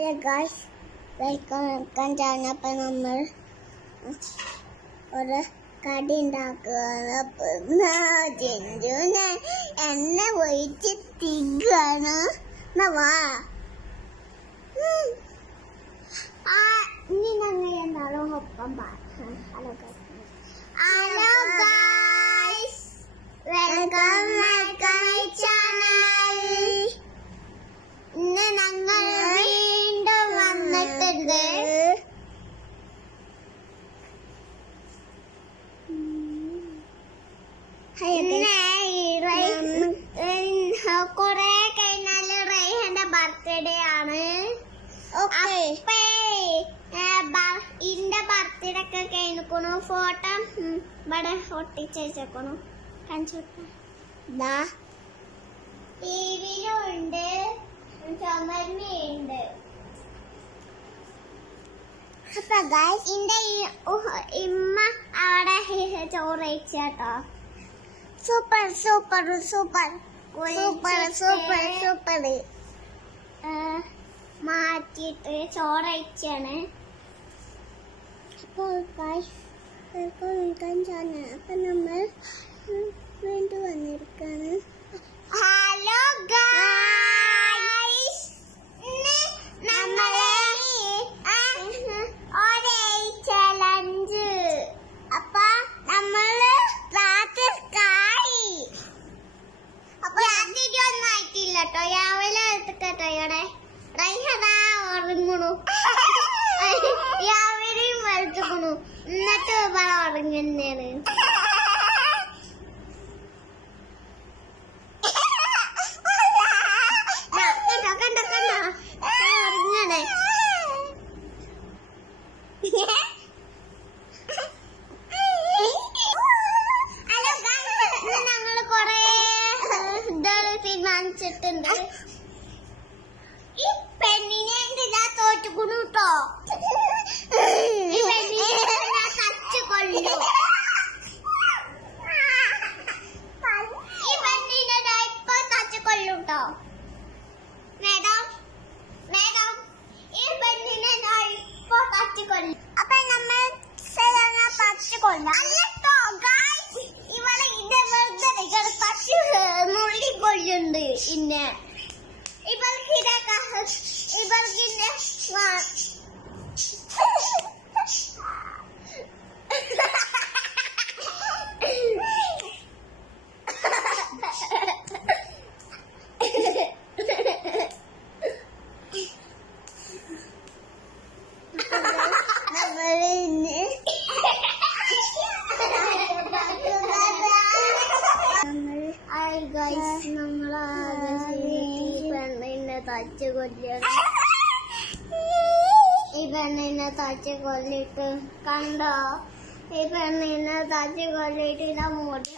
Hello guys, welcome channel. അപ്പം നമ്മൾ ഒരു കടി ഉണ്ടാക്കുകയാണ്. ചെഞ്ചുനെ എന്നെ ഒഴിച്ച് തിരികയാണ്. വാ, ഇനി ഞങ്ങൾ എന്തായാലും ഒപ്പം പാടാം. Hello guys, welcome channel. ഇന്ന് ഞങ്ങൾ വീണ്ടും വന്നിട്ടുണ്ട്. കൊറേ കഴിഞ്ഞാല് റൈഹന്റെ ബർത്ത്ഡേ ആണ്. ഇന്റെ ബർത്ത്ഡേ ഒക്കെ കഴിഞ്ഞു. ഫോട്ടോ ഇവിടെ ഒട്ടിച്ചേക്കണു. ടിവിയിലും ഉണ്ട്, ചുമരുണ്ട്. അപ്പൊ ഗൈസ്, ഇന്റെ ഇമ്മ അവിടെ ചോറ് കഴിച്ചോ. Super super super super super super മാറ്റിട്ട് ചോറ് കഴിച്ചാണ്. അപ്പോൾ ഗൈസ്, അപ്പൊ നമ്മൾ വീണ്ടും വന്നിരിക്കാണ്. ഹലോ ഗൈസ്, നമ്മളെ ഒരേ ചലഞ്ച്. അപ്പൊ നമ്മള് കായി. അപ്പൊ അതിന്റെ ഒന്നും ആയിട്ടില്ല കേട്ടോ. രാവിലെ എടുത്തിട്ടോ ഇവിടെ റൈഹദാ ഉറങ്ങണു. രാവിലെയും വരച്ചണു. എന്നിട്ട് ഇവിടെ ഉറങ്ങുന്നതാണ്. ഞങ്ങള് കൊറേ തീരുമാനിച്ചിട്ടുണ്ട്. ഈ പെണ്ണിനെ ഞാൻ തോറ്റുകൊണ്ടു കേട്ടോ. ഈ പെണ്ണിനെ ഞാൻ തച്ചു കൊള്ളു. ഈ പെണ്ണിനെ ഞാൻ ഇപ്പൊ തച്ചു കൊള്ളു കേട്ടോ. മേഡം മേഡം, ഈ പെണ്ണിനെ ഞാൻ ഇപ്പൊ തച്ചു കൊള്ളു. അപ്പൊ നമ്മൾ തച്ചു കൊല്ലാം. ഇവളെ ഇന്നെ വെറുതെ തച്ചു നുള്ളി കൊല്ലുണ്ട്. ഇന്നെ ഇവൾക്കിന്റെ ഈ പെണ്ണിനെ തച്ച് കൊല്ലിട്ട് കണ്ടോ? ഈ പെണ്ണിനെ തച്ച് കൊല്ലിട്ട് മുടി